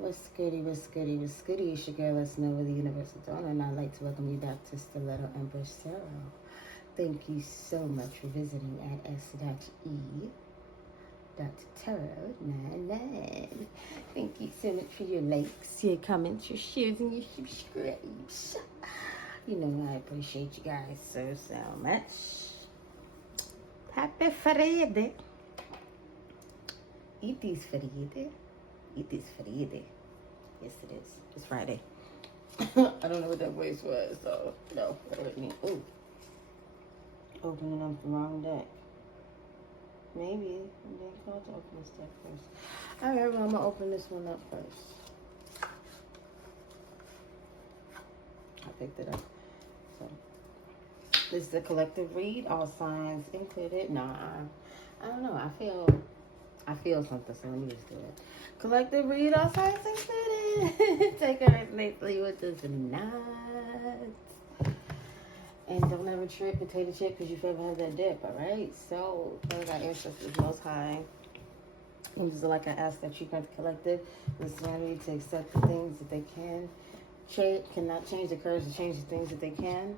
What's goody, what's goody, what's goody? It's your girl, Let's Know Where the Universal Dawn, and I'd like to welcome you back to Stiletto Empress Tarot. Thank you so much for visiting at s.e.tarot99. Thank you so much for your likes, your comments, your shares, and your subscribes. You know I appreciate you guys so much. Happy Friday. It is Friday. It is Friday. Yes, it is. It's Friday. I don't know what that voice was, so no. Ooh. Opening up the wrong deck. Maybe. I'm being called to open this deck first. Alright, well, I'm going to open this one up first. I picked it up. So, this is a collective read. All signs included. Nah, I don't know. I feel something, so let me just do it. Collective read, all signs included. Take a lately with this nuts. And don't ever trip potato chip because you've ever had that dip, alright? So, I got ancestors most high. And just like I ask that you grant the collective the serenity to accept the things that they cannot change, the courage to change the things that they can,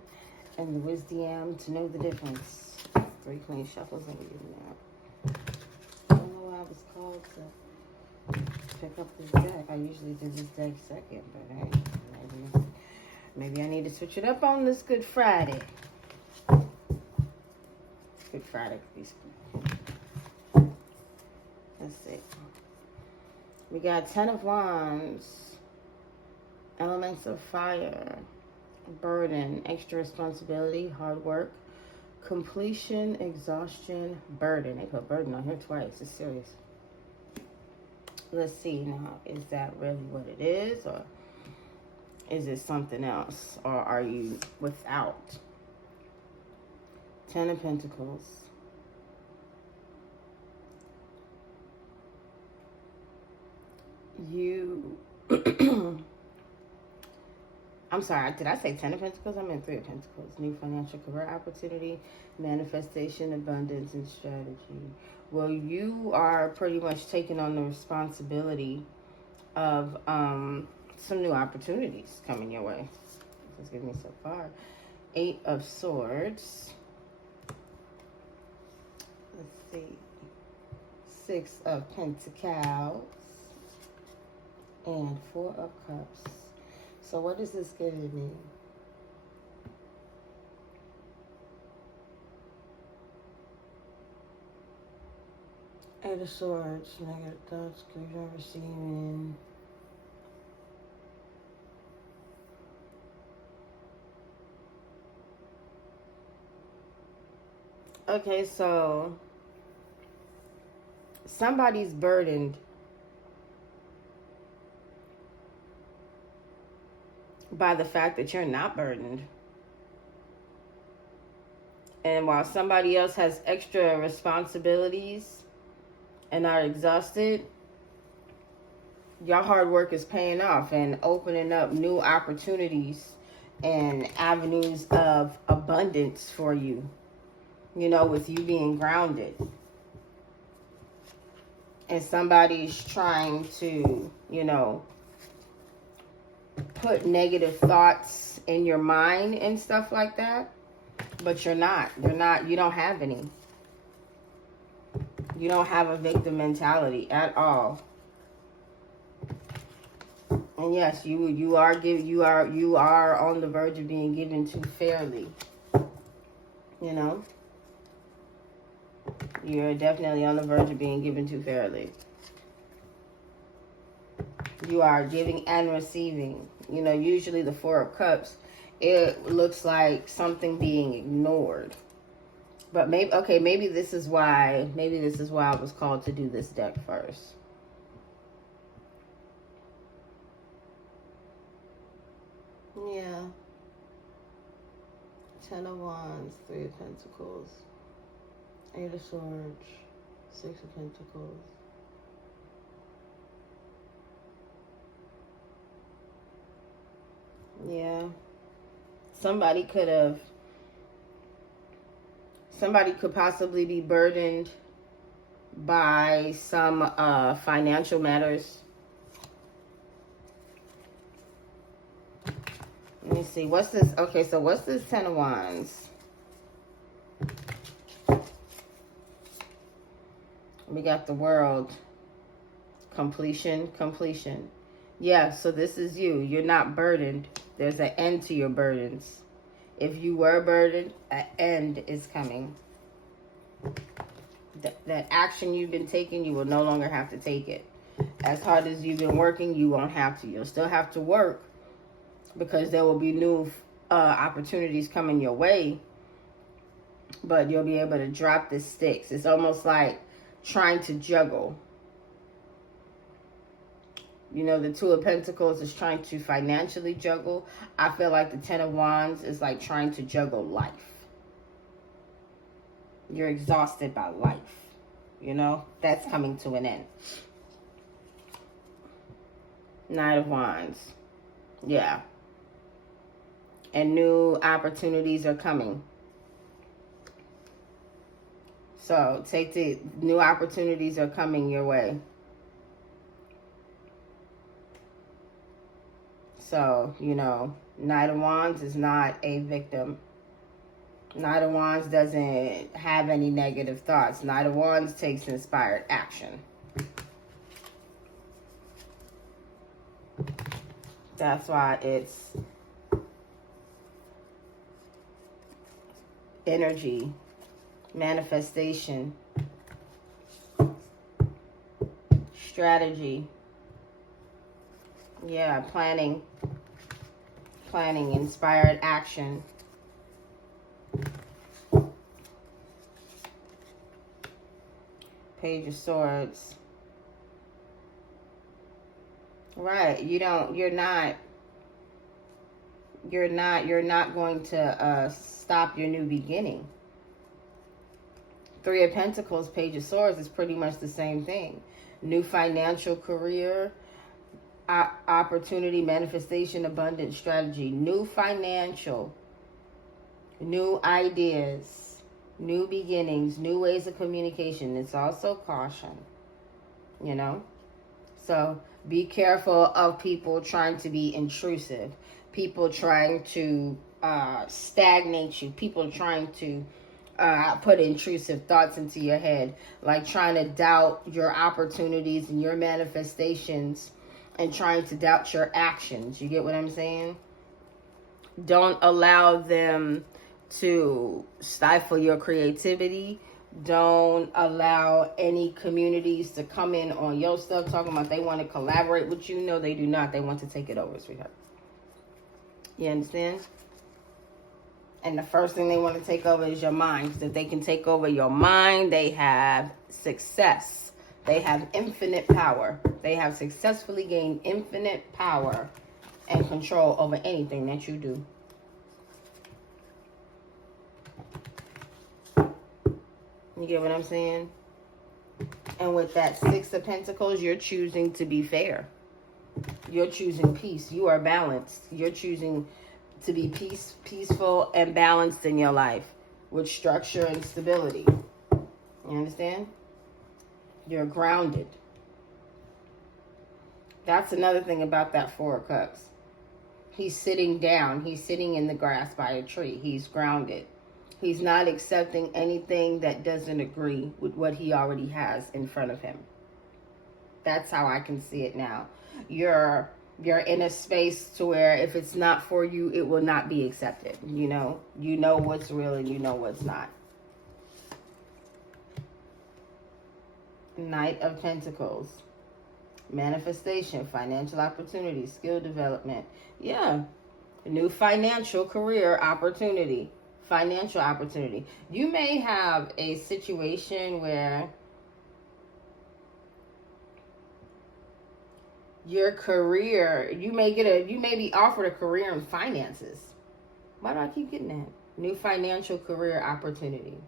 and the wisdom to know the difference. 3 clean shuffles and we get in there. I don't know why I was called to pick up this deck. I usually do this deck second, but hey, maybe I need to switch it up on this Good Friday. Good Friday could be good. Let's see. We got 10 of Wands, elements of fire, burden, extra responsibility, hard work, completion, exhaustion, burden. They put burden on here twice. It's serious. Let's see now. Is that really what it is? Or is it something else? Or are you without? 10 of Pentacles. You... I'm sorry, did I say 10 of Pentacles? I meant 3 of Pentacles. New financial career opportunity, manifestation, abundance, and strategy. Well, you are pretty much taking on the responsibility of some new opportunities coming your way. This is giving me so far. 8 of Swords. Let's see. 6 of Pentacles. And 4 of Cups. So what is this giving me? Eight of Swords, negative thoughts, giving, receiving. Okay, so somebody's burdened by the fact that you're not burdened. And while somebody else has extra responsibilities and are exhausted, your hard work is paying off and opening up new opportunities and avenues of abundance for you, you know, with you being grounded. And somebody's trying to, you know, put negative thoughts in your mind and stuff like that, but you're not, you don't have any. You don't have a victim mentality at all. And yes, you are on the verge of being given too fairly. You know? You're definitely on the verge of being given too fairly. You are giving and receiving. You know, usually the 4 of Cups, it looks like something being ignored. But maybe this is why I was called to do this deck first. Yeah. 10 of Wands, 3 of Pentacles, 8 of Swords, 6 of Pentacles. Yeah. Somebody could possibly be burdened by some financial matters. me see. What's this? Okay, so what's this Ten of Wands? We got the World. Completion. Yeah, so this is you. You're not burdened. There's an end to your burdens. If you were burdened, an end is coming. That action you've been taking, you will no longer have to take it. As hard as you've been working, you won't have to. You'll still have to work because there will be new opportunities coming your way. But you'll be able to drop the sticks. It's almost like trying to juggle. You know, the Two of Pentacles is trying to financially juggle. I feel like the Ten of Wands is like trying to juggle life. You're exhausted by life. You know, that's coming to an end. Knight of Wands. Yeah. And new opportunities are coming. So take the new opportunities are coming your way. So, you know, Knight of Wands is not a victim. Knight of Wands doesn't have any negative thoughts. Knight of Wands takes inspired action. That's why it's energy, manifestation, strategy. Yeah, planning, inspired action. Page of Swords. Right, you're not going to stop your new beginning. Three of Pentacles, Page of Swords is pretty much the same thing. New financial career, opportunity, manifestation, abundance, strategy, new financial, new ideas, new beginnings, new ways of communication. It's also caution, you know. So be careful of people trying to be intrusive, people trying to stagnate you, people trying to put intrusive thoughts into your head, like trying to doubt your opportunities and your manifestations and trying to doubt your actions. You get what I'm saying? Don't allow them to stifle your creativity. Don't allow any communities to come in on your stuff talking about they want to collaborate with you. No, they do not. They want to take it over, sweetheart. You understand? And the first thing they want to take over is your mind. Because if they can take over your mind, they have success. They have infinite power. They have successfully gained infinite power and control over anything that you do. You get what I'm saying? And with that Six of Pentacles, you're choosing to be fair. You're choosing peace. You are balanced. You're choosing to be peaceful and balanced in your life with structure and stability. You understand? You're grounded. That's another thing about that Four of Cups. He's sitting down. He's sitting in the grass by a tree. He's grounded. He's not accepting anything that doesn't agree with what he already has in front of him. That's how I can see it now. You're in a space to where if it's not for you, it will not be accepted. You know what's real and you know what's not. Knight of Pentacles. Manifestation, financial opportunity, skill development. Yeah. New financial career opportunity. Financial opportunity. You may have a situation where your career, you may be offered a career in finances. Why do I keep getting that? New financial career opportunity.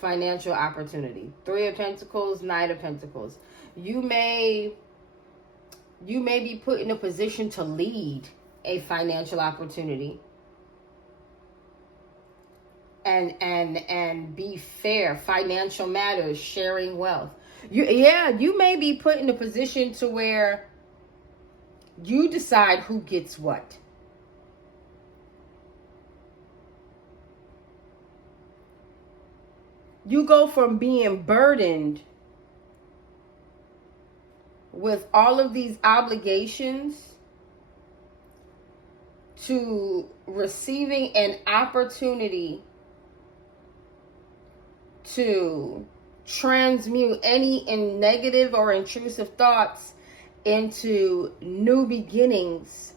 Financial opportunity. Three of Pentacles, Knight of Pentacles. You may be put in a position to lead a financial opportunity. And be fair. Financial matters, sharing wealth. You may be put in a position to where you decide who gets what. You go from being burdened with all of these obligations to receiving an opportunity to transmute any negative or intrusive thoughts into new beginnings,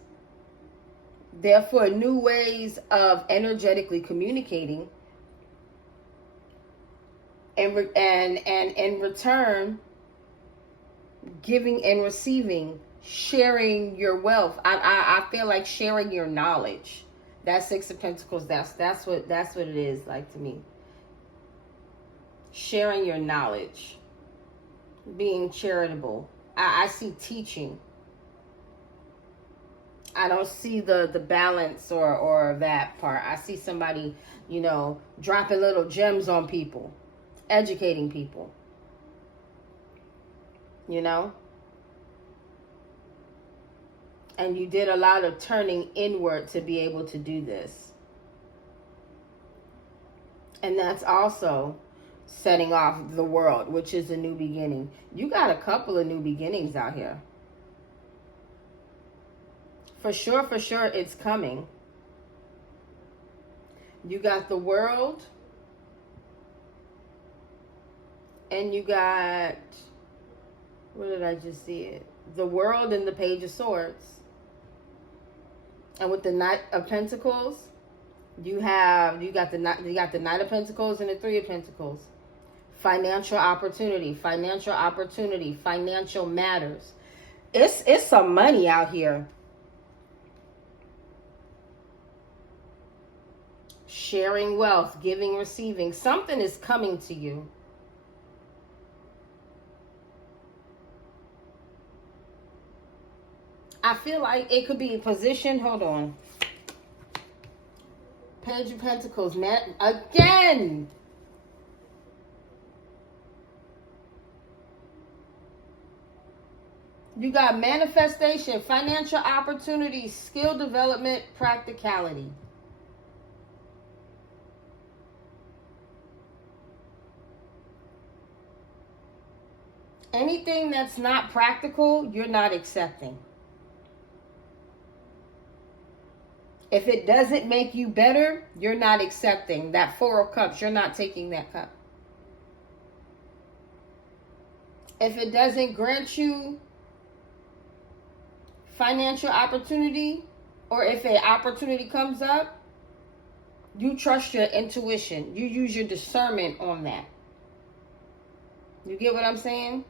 therefore new ways of energetically communicating, and in return giving and receiving, sharing your wealth. I feel like sharing your knowledge. That Six of Pentacles, that's what it is like to me. Sharing your knowledge, being charitable. I see teaching. I don't see the balance or that part. I see somebody, dropping little gems on people, educating people, and you did a lot of turning inward to be able to do this. And that's also setting off the world, which is a new beginning. You got a couple of new beginnings out here. For sure, it's coming. You got the world, and you got, where did I just see it? The world and the Page of Swords. And with the Knight of Pentacles, you got the Knight of Pentacles and the Three of Pentacles. Financial opportunity, financial matters. It's some money out here. Sharing wealth, giving, receiving. Something is coming to you. I feel like it could be a position. Hold on. Page of Pentacles. Again. You got manifestation, financial opportunities, skill development, practicality. Anything that's not practical, you're not accepting. If it doesn't make you better, you're not accepting. That Four of Cups, you're not taking that cup. If it doesn't grant you financial opportunity, or if an opportunity comes up, you trust your intuition. You use your discernment on that. You get what I'm saying?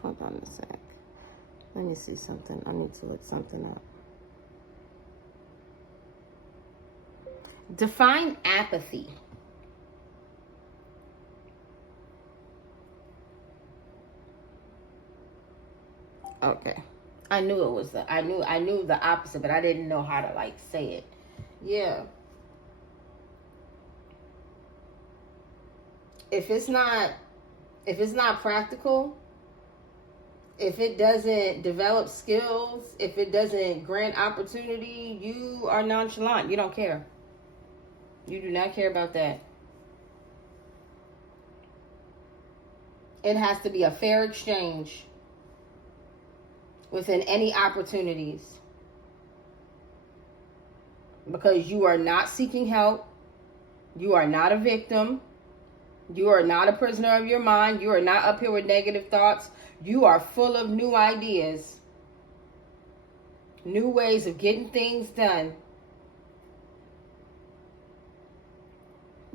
Hold on a sec. Let me see something. I need to look something up. Define apathy. Okay. I knew it was I knew the opposite, but I didn't know how to say it. Yeah. If it's not practical, if it doesn't develop skills, if it doesn't grant opportunity, you are nonchalant. You don't care. You do not care about that. It has to be a fair exchange within any opportunities. Because you are not seeking help. You are not a victim. You are not a prisoner of your mind. You are not up here with negative thoughts. You are full of new ideas, new ways of getting things done.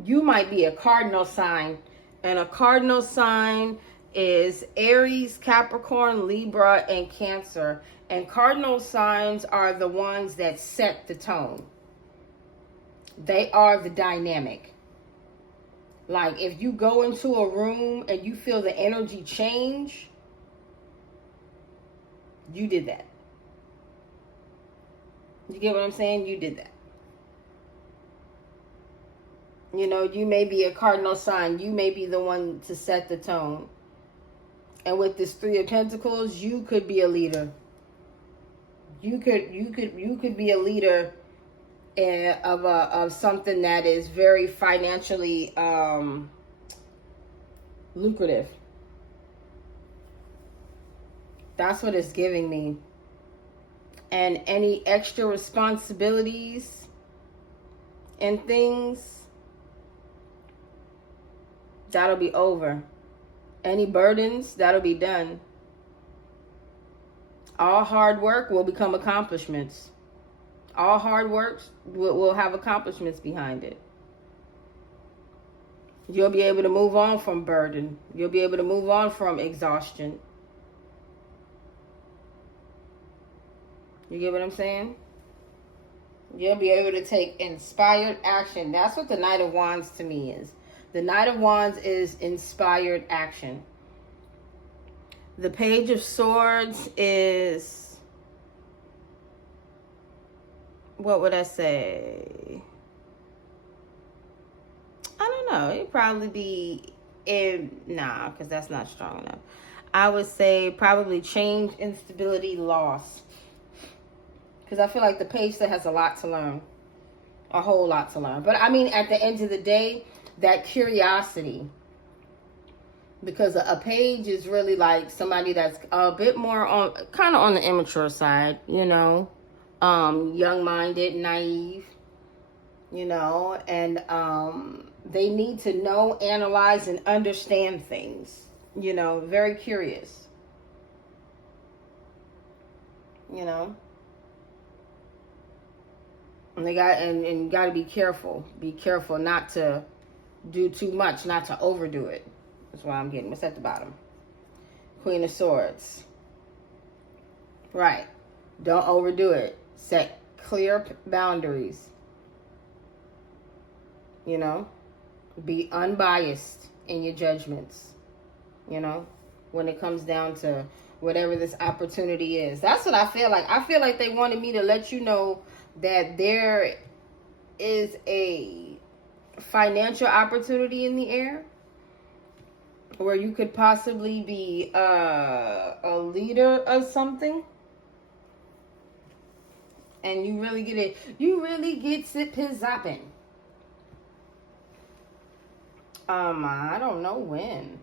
You might be a cardinal sign, and a cardinal sign is Aries, Capricorn, Libra, and Cancer. And cardinal signs are the ones that set the tone. They are the dynamic. Like if you go into a room and you feel the energy change, you did that. You get what I'm saying? You did that. You may be a cardinal sign. You may be the one to set the tone. And with this Three of Pentacles, you could be a leader. You could be a leader of something that is very financially lucrative. That's what it's giving me. And any extra responsibilities and things, that'll be over. Any burdens, that'll be done. All hard work will become accomplishments. All hard work will have accomplishments behind it. You'll be able to move on from burden. You'll be able to move on from exhaustion. You get what I'm saying? You'll be able to take inspired action. That's what the Knight of Wands to me is. The Knight of Wands is inspired action. The Page of Swords is, what would I say? I don't know. It'd probably be, because that's not strong enough. I would say probably change, instability, loss. Because I feel like the page still has a lot to learn. A whole lot to learn. But I mean, at the end of the day, that curiosity. Because a page is really like somebody that's a bit more on, kind of on the immature side, you know. Young-minded, naive, you know. And they need to know, analyze, and understand things. You know, very curious. You know. And they got and got to be careful. Be careful not to do too much, not to overdo it. That's why I'm getting. What's at the bottom? Queen of Swords. Right. Don't overdo it. Set clear boundaries. You know, be unbiased in your judgments. You know, when it comes down to whatever this opportunity is. That's what I feel like. I feel like they wanted me to let you know that there is a financial opportunity in the air where you could possibly be a leader of something, and you really get it. You really get it pizzapping. I don't know when.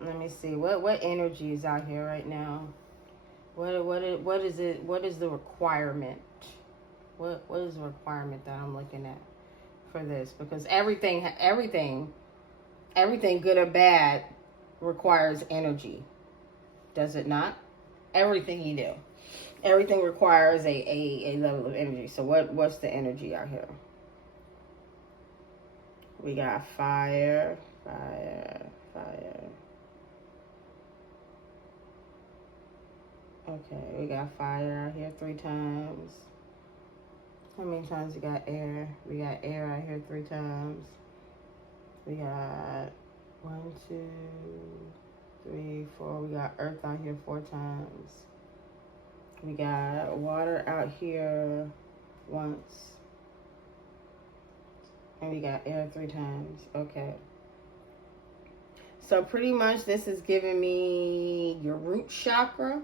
Let me see what energy is out here right now. What is it? What is the requirement? What is the requirement that I'm looking at for this? Because everything good or bad requires energy. Does it not? Everything you do. Everything requires a level of energy. So what's the energy out here? We got fire. Okay, we got fire out here 3 times. How many times we got air? We got air out here 3 times. We got 1, 2, 3, 4. We got earth out here 4 times. We got water out here once. And we got air 3 times. Okay. So pretty much this is giving me your root chakra,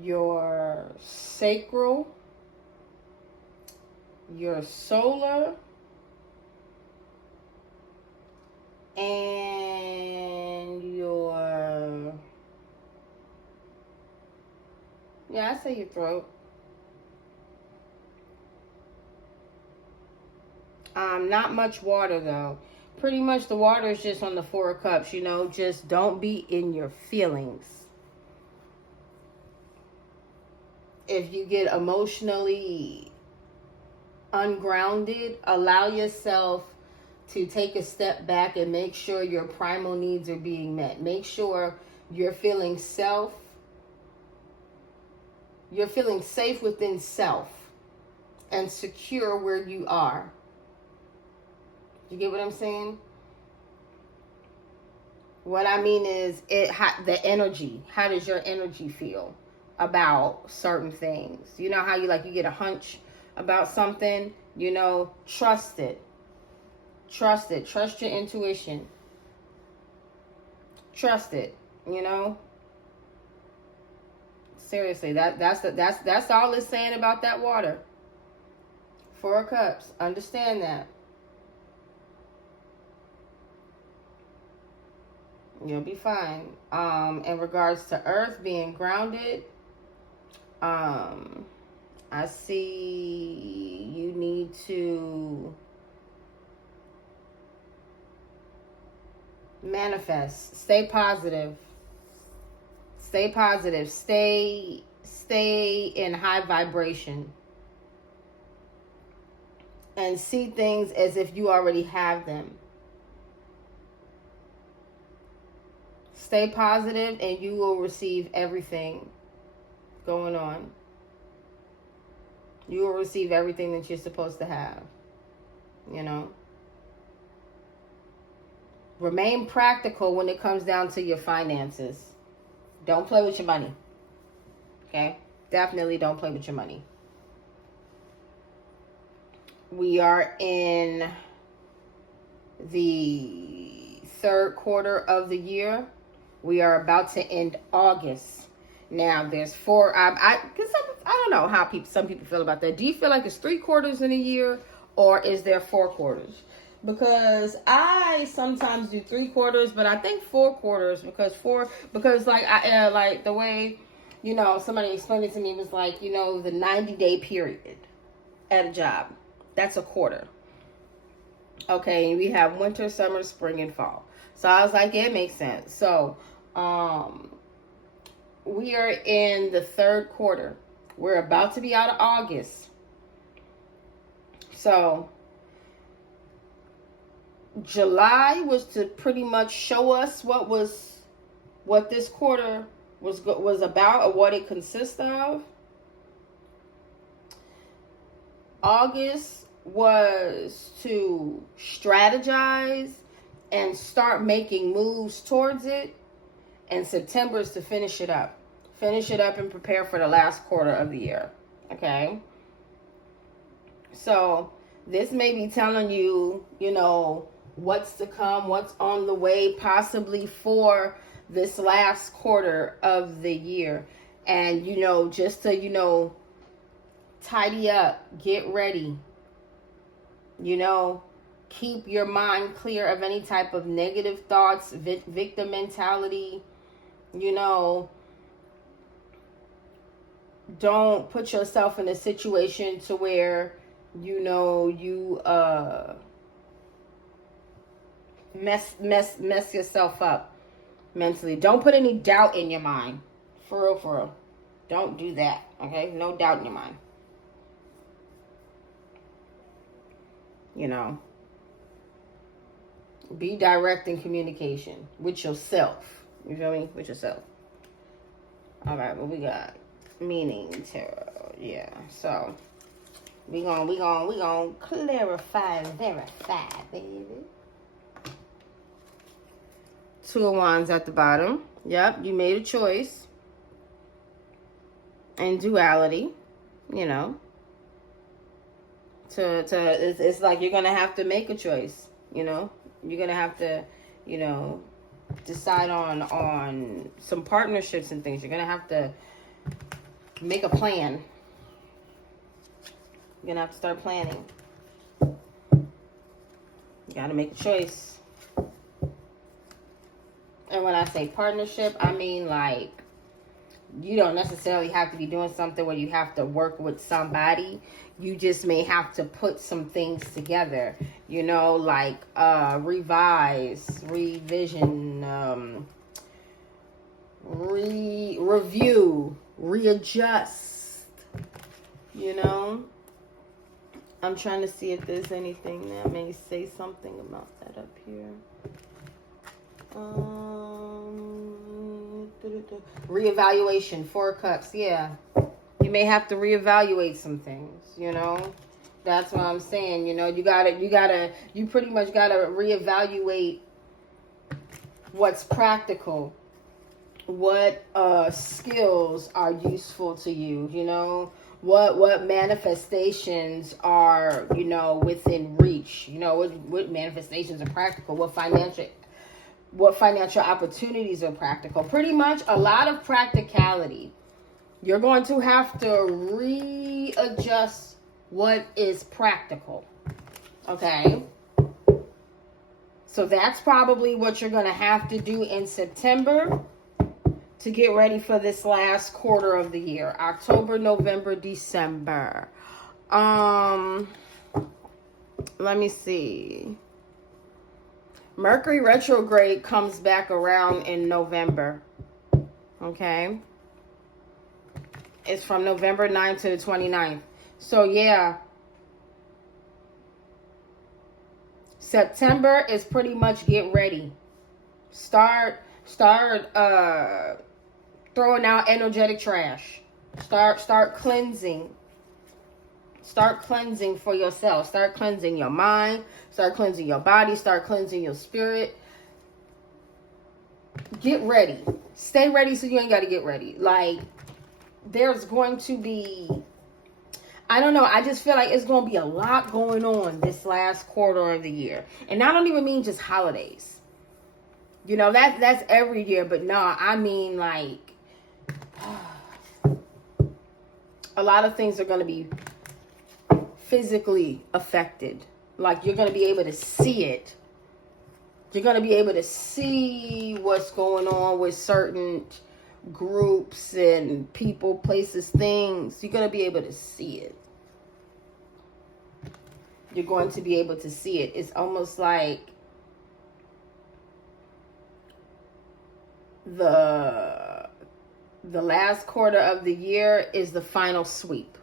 your sacral, your solar, and your, I say your throat. Not much water though. Pretty much the water is just on the 4 of Cups, you know, just don't be in your feelings. If you get emotionally ungrounded, allow yourself to take a step back and make sure your primal needs are being met. Make sure you're feeling safe within self and secure where you are. You get what I'm saying? What I mean is the energy. How does your energy feel about certain things? You know how you get a hunch about something? You know, trust it. Trust it. Trust your intuition. Trust it, you know? Seriously, that's all it's saying about that water. 4 of Cups. Understand that. You'll be fine. In regards to Earth being grounded, I see you need to manifest. Stay positive. Stay positive. Stay in high vibration. And see things as if you already have them. Stay positive and you will receive everything going on. You will receive everything that you're supposed to have. You know. Remain practical when it comes down to your finances. Don't play with your money. Okay? Definitely don't play with your money. We are in the 3rd quarter of the year. We are about to end August. Now, there's 4. I don't know how some people feel about that. Do you feel like it's 3 quarters in a year, or is there 4 quarters? Because I sometimes do 3 quarters, but I think 4 quarters because like the way, you know, somebody explained it to me was like, you know, the 90-day period at a job. That's a quarter. Okay, we have winter, summer, spring, and fall. So I was like, yeah, it makes sense. So, we are in the 3rd quarter. We're about to be out of August. So, July was to pretty much show us what this quarter was about, or what it consists of. August was to strategize and start making moves towards it, and September is to finish it up and prepare for the last quarter of the year. Okay, so this may be telling you, you know, what's to come, what's on the way, possibly for this last quarter of the year. And, you know, just to, you know, tidy up, get ready, you know, keep your mind clear of any type of negative thoughts, victim mentality, you know. Don't put yourself in a situation to where, you know, you mess yourself up mentally. Don't put any doubt in your mind. For real. Don't do that. Okay? No doubt in your mind. You know. Be direct in communication with yourself. You feel me? With yourself. Alright, what we got? Meaning tarot. Yeah. So we gonna clarify, verify, baby. 2 of Wands at the bottom. Yep, you made a choice. And duality, you know. It's like you're gonna have to make a choice, you know. You're gonna have to, you know, decide on some partnerships and things. You're gonna have to make a plan. You're gonna have to start planning. You gotta make a choice. And when I say partnership, I mean like you don't necessarily have to be doing something where you have to work with somebody. You just may have to put some things together, you know, like revise, revision, review, readjust, you know. I'm trying to see if there's anything that may say something about that up here. Reevaluation, 4 cups. Yeah, you may have to reevaluate some things, you know. That's what I'm saying. You know, you pretty much gotta reevaluate what's practical, what skills are useful to you, you know, what manifestations are, you know, within reach, you know, what manifestations are practical, what financial opportunities are practical. Pretty much a lot of practicality. You're going to have to readjust what is practical. Okay? So that's probably what you're going to have to do in September to get ready for this last quarter of the year. October, November, December. Let me see. Mercury retrograde comes back around in November. Okay? It's from November 9th to the 29th. So yeah. September is pretty much get ready. Start throwing out energetic trash. Start cleansing. Start cleansing for yourself. Start cleansing your mind. Start cleansing your body. Start cleansing your spirit. Get ready. Stay ready so you ain't got to get ready. Like, there's going to be, I don't know, I just feel like it's going to be a lot going on this last quarter of the year. And I don't even mean just holidays. You know, that's every year. But no, I mean like a lot of things are going to be physically affected. Like, you're going to be able to see it. You're going to be able to see what's going on with certain groups and people, places, things. You're going to be able to see it. You're going to be able to see it. It's almost like the last quarter of the year is the final sweep.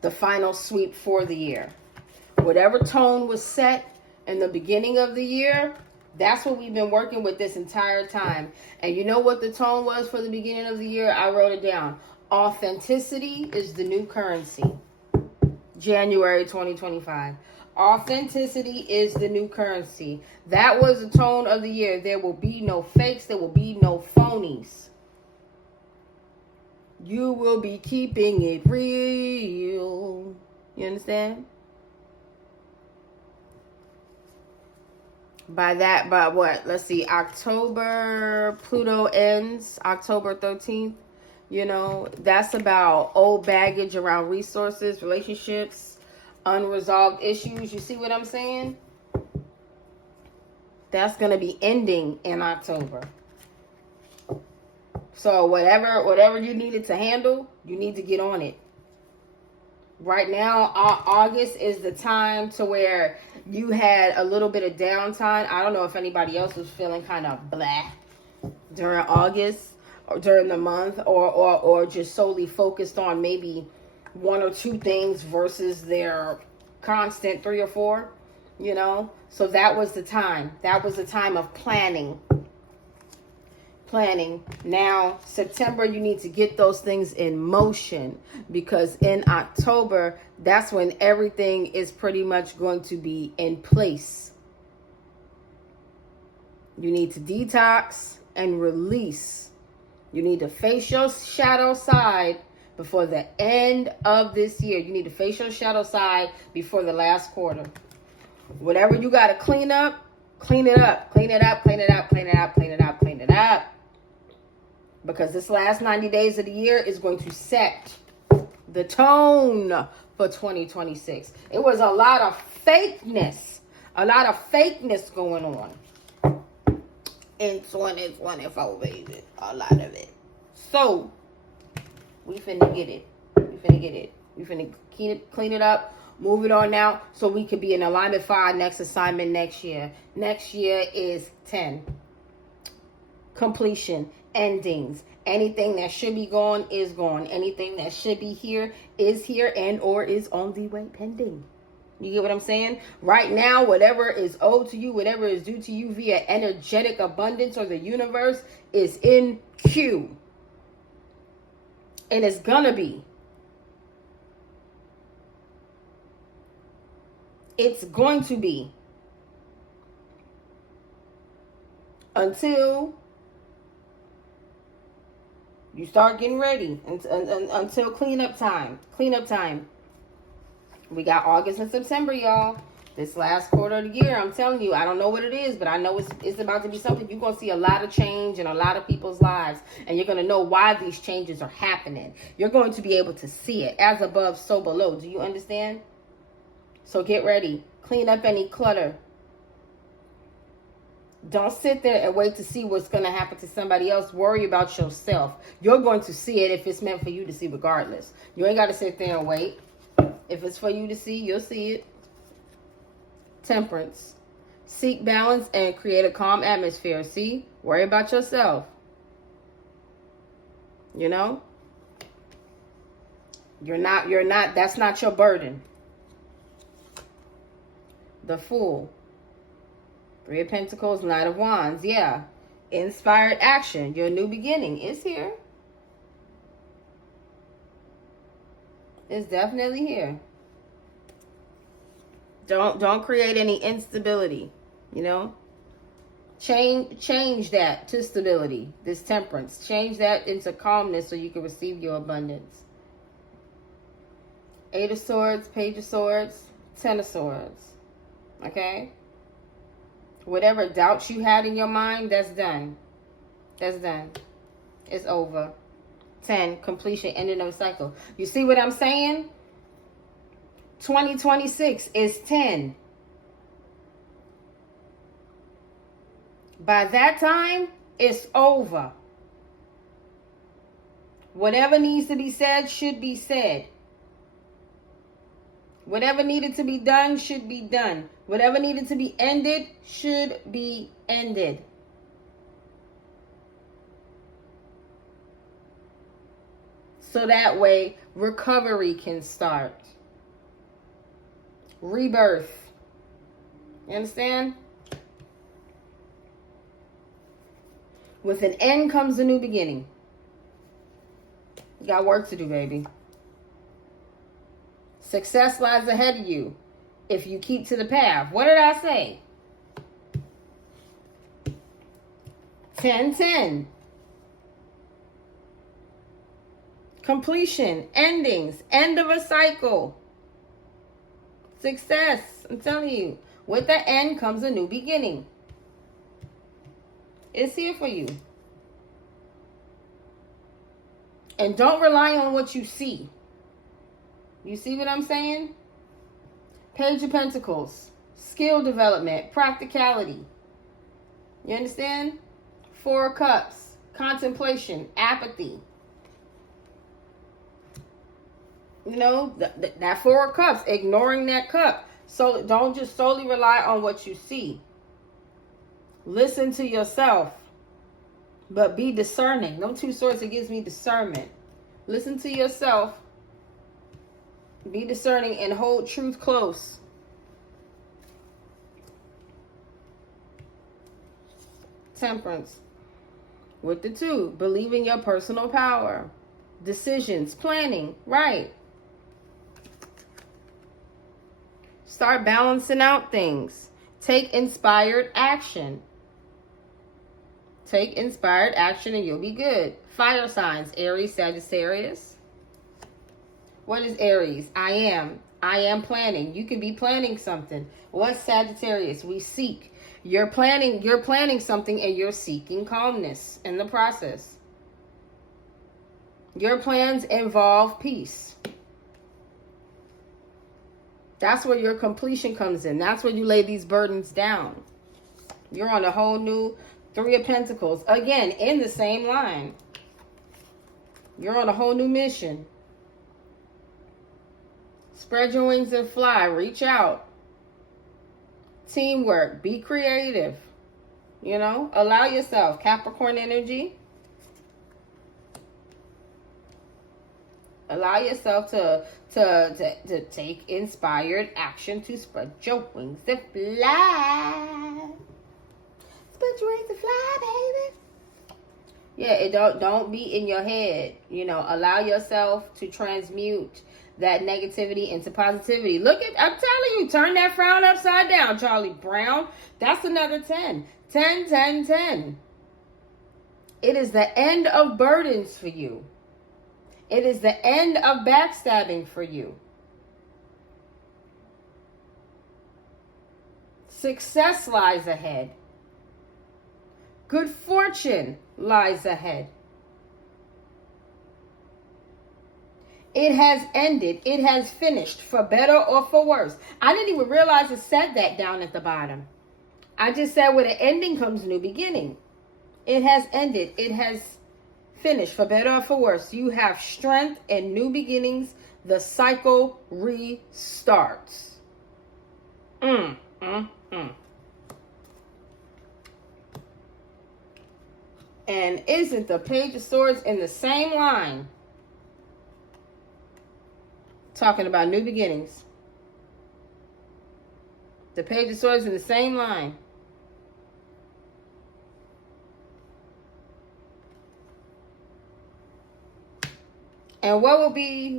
The final sweep for the year. Whatever tone was set in the beginning of the year, that's what we've been working with this entire time. And you know what the tone was for the beginning of the year? I wrote it down. Authenticity is the new currency. January 2025. Authenticity is the new currency. That was the tone of the year. There will be no fakes. There will be no phonies. You will be keeping it real. You understand? By what? Let's see. October, Pluto ends October 13th. You know, that's about old baggage around resources, relationships, unresolved issues. You see what I'm saying? That's going to be ending in October. So whatever you needed to handle, you need to get on it. Right now, August is the time to where you had a little bit of downtime. I don't know if anybody else was feeling kind of blah during August or during the month, or just solely focused on maybe one or two things versus their constant 3 or 4, you know? So that was the time. That was the time of planning. Now, September, you need to get those things in motion, because in October, that's when everything is pretty much going to be in place. You need to detox and release. You need to face your shadow side before the end of this year. You need to face your shadow side before the last quarter. Whatever you got to clean up, clean it up. Clean it up, clean it up, clean it up, clean it up, clean it up. Because this last 90 days of the year is going to set the tone for 2026. It was a lot of fakeness. A lot of fakeness going on in 2024, baby. A lot of it. So, we finna get it. We finna clean it up. Move it on now so we could be in alignment for our next assignment next year. Next year is 10. Completion. Endings. Anything that should be gone is gone. Anything that should be here is here and or is on the way pending. You get what I'm saying? Right now, whatever is owed to you, whatever is due to you via energetic abundance or the universe is in queue. And it's gonna be. It's going to be. Until you start getting ready, until cleanup time. We got August and September, y'all. This last quarter of the year, I'm telling you, I don't know what it is, but I know it's about to be something. You're going to see a lot of change in a lot of people's lives, and you're going to know why these changes are happening. You're going to be able to see it. As above, so below. Do you understand? So get ready. Clean up any clutter. Don't sit there and wait to see what's going to happen to somebody else. Worry about yourself. You're going to see it if it's meant for you to see regardless. You ain't got to sit there and wait. If it's for you to see, you'll see it. Temperance. Seek balance and create a calm atmosphere. See? Worry about yourself. You know? You're not, that's not your burden. The Fool. Three of Pentacles, Knight of Wands. Yeah. Inspired action. Your new beginning is here. It's definitely here. Don't create any instability, you know? Change that to stability, this temperance. Change that into calmness so you can receive your abundance. 8 of Swords, Page of Swords, 10 of Swords. Okay? Whatever doubts you had in your mind, that's done. That's done. It's over. 10, completion, ending of a cycle. You see what I'm saying? 2026 is 10. By that time, it's over. Whatever needs to be said should be said. Whatever needed to be done should be done. Whatever needed to be ended should be ended. So that way, recovery can start. Rebirth. You understand? With an end comes a new beginning. You got work to do, baby. Success lies ahead of you if you keep to the path. What did I say? 10-10. Completion, endings, end of a cycle. Success, I'm telling you. With the end comes a new beginning. It's here for you. And don't rely on what you see. You see what I'm saying? Page of Pentacles, skill development, practicality. You understand? 4 of Cups, contemplation, apathy. You know, that 4 of Cups, ignoring that cup. So don't just solely rely on what you see. Listen to yourself, but be discerning. Them 2 swords, it gives me discernment. Listen to yourself, be discerning, and hold truth close. Temperance. With the 2, believe in your personal power. Decisions, planning, right. Start balancing out things. Take inspired action. Take inspired action and you'll be good. Fire signs, Aries, Sagittarius. What is Aries? I am planning. You can be planning something. What's Sagittarius? We seek. You're planning something and you're seeking calmness in the process. Your plans involve peace. That's where your completion comes in. That's where you lay these burdens down. You're on a whole new 3 of Pentacles. Again, in the same line. You're on a whole new mission. Spread your wings and fly. Reach out. Teamwork. Be creative. You know, allow yourself. Capricorn energy. Allow yourself to take inspired action to spread your wings and fly. Spread your wings and fly, baby. Yeah, don't be in your head. You know, allow yourself to transmute that negativity into positivity. Look at, I'm telling you, turn that frown upside down, Charlie Brown. That's another 10. 10, 10, 10. It is the end of burdens for you. It is the end of backstabbing for you. Success lies ahead. Good fortune lies ahead. It has ended. It has finished, for better or for worse. I didn't even realize it said that down at the bottom. I just said with an ending comes new beginning. It has ended. It has finished, for better or for worse. You have strength and new beginnings. The cycle restarts. And isn't the Page of Swords in the same line talking about new beginnings? The Page of Swords in the same line. And what will be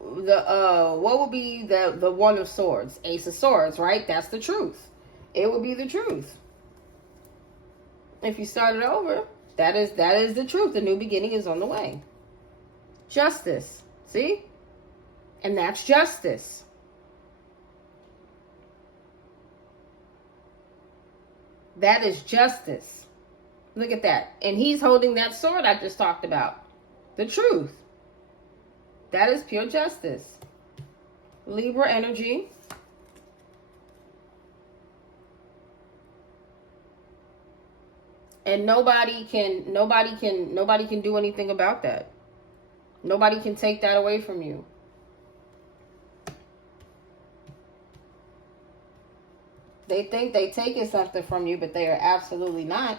the One of Swords? Ace of Swords, right? That's the truth. It will be the truth. If you started over, that is the truth. The new beginning is on the way. Justice. See? And that's justice. That is justice. Look at that. And he's holding that sword I just talked about. The truth. That is pure justice. Libra energy. And nobody can do anything about that. Nobody can take that away from you. They think they're taking something from you, but they are absolutely not.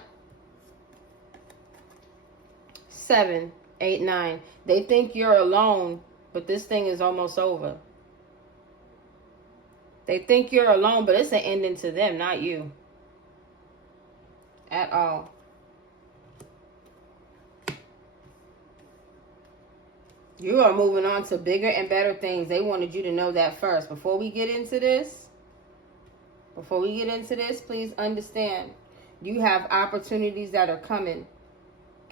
7, 8, 9. They think you're alone, but this thing is almost over. They think you're alone, but it's an ending to them, not you. At all. You are moving on to bigger and better things. They wanted you to know that first. Before we get into this, please understand. You have opportunities that are coming.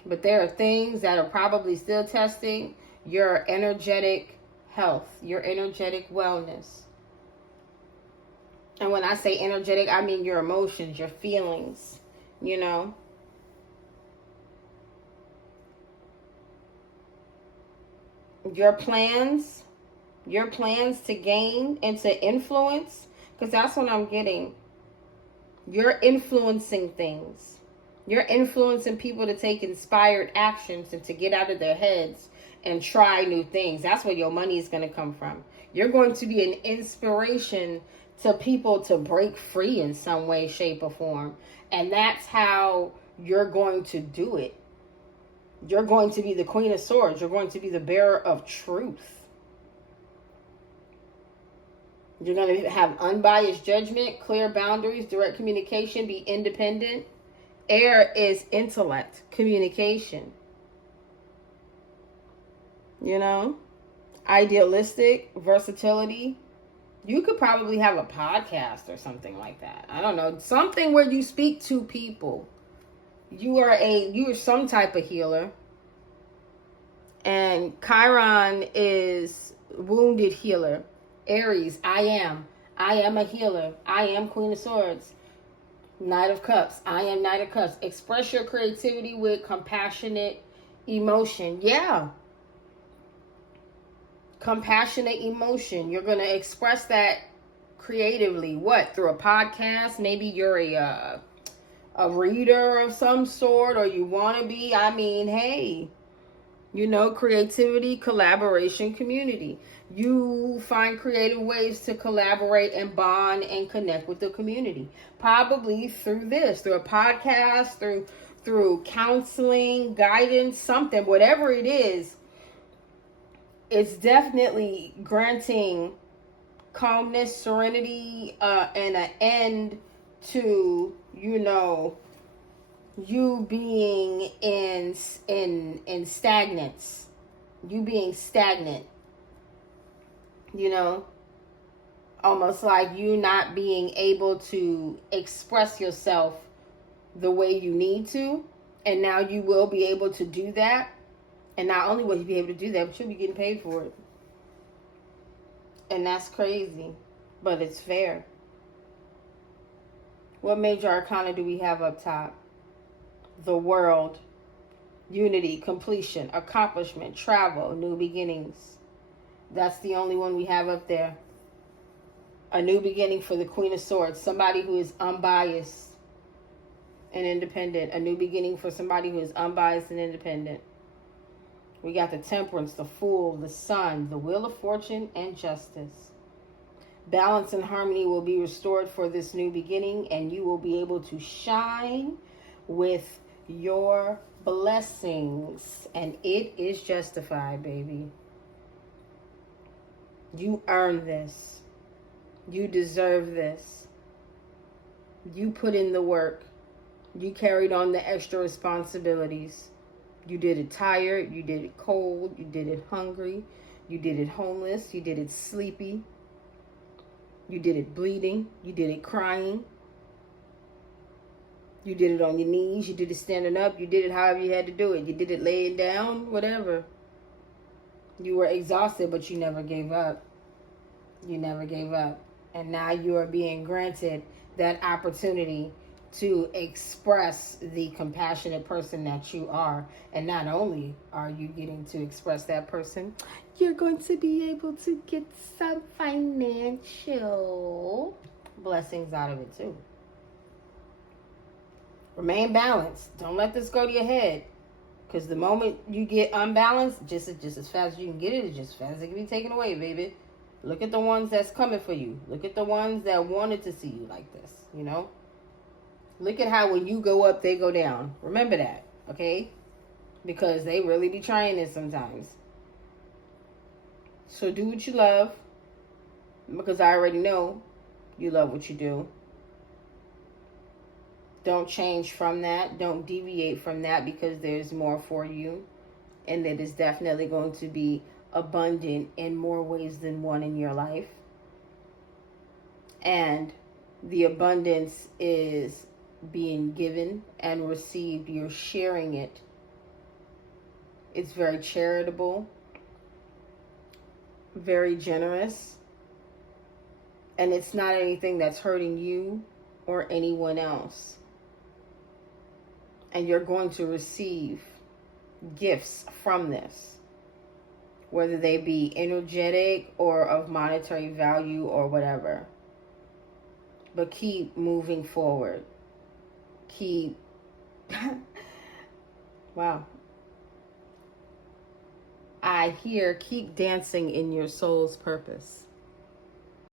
But there are things that are probably still testing your energetic health, your energetic wellness. And when I say energetic, I mean your emotions, your feelings, you know. Your plans to gain and to influence, because that's what I'm getting. You're influencing things. You're influencing people to take inspired actions and to get out of their heads and try new things. That's where your money is going to come from. You're going to be an inspiration to people to break free in some way, shape, or form. And that's how you're going to do it. You're going to be the Queen of Swords. You're going to be the bearer of truth. You're going to have unbiased judgment, clear boundaries, direct communication, be independent. Air is intellect, communication. You know, idealistic, versatility. You could probably have a podcast or something like that. I don't know. Something where you speak to people. You are some type of healer. And Chiron is wounded healer. Aries, I am a healer. I am Queen of Swords. Knight of Cups, I am Knight of Cups. Express your creativity with compassionate emotion. Yeah. Compassionate emotion. You're going to express that creatively. What? Through a podcast? Maybe you're a reader of some sort, or you want to be. I mean, hey, you know, creativity, collaboration, community. You find creative ways to collaborate and bond and connect with the community. Probably through this, through a podcast, through counseling, guidance, something, whatever it is. It's definitely granting calmness, serenity, and an end to, you know, you being in stagnance. You being stagnant. You know, almost like you not being able to express yourself the way you need to. And now you will be able to do that. And not only will you be able to do that, but you'll be getting paid for it. And that's crazy. But it's fair. What major arcana do we have up top? The World, unity, completion, accomplishment, travel, new beginnings. That's the only one we have up there. A new beginning for the Queen of Swords. Somebody who is unbiased and independent. A new beginning for somebody who is unbiased and independent. We got the Temperance, the Fool, the Sun, the Wheel of Fortune, and Justice. Balance and harmony will be restored for this new beginning, and you will be able to shine with your blessings. And it is justified, baby. You earn this. You deserve this. You put in the work. You carried on the extra responsibilities. You did it tired. You did it cold. You did it hungry. You did it homeless. You did it sleepy. You did it bleeding. You did it crying. You did it on your knees. You did it standing up. You did it however you had to do it. You did it laying down, whatever. You were exhausted, but you never gave up. You never gave up. And now you are being granted that opportunity to express the compassionate person that you are. And not only are you getting to express that person, you're going to be able to get some financial blessings out of it too. Remain balanced. Don't let this go to your head. Because the moment you get unbalanced, just as fast as you can get it, just as fast as it can be taken away, baby. Look at the ones that's coming for you. Look at the ones that wanted to see you like this, you know? Look at how when you go up, they go down. Remember that, okay? Because they really be trying this sometimes. So do what you love. Because I already know you love what you do. Don't change from that. Don't deviate from that, because there's more for you. And it is definitely going to be abundant in more ways than one in your life. And the abundance is being given and received. You're sharing it. It's very charitable, very generous, and it's not anything that's hurting you or anyone else. And you're going to receive gifts from this, whether they be energetic or of monetary value or whatever. But keep moving forward. Keep wow. I hear keep dancing in your soul's purpose.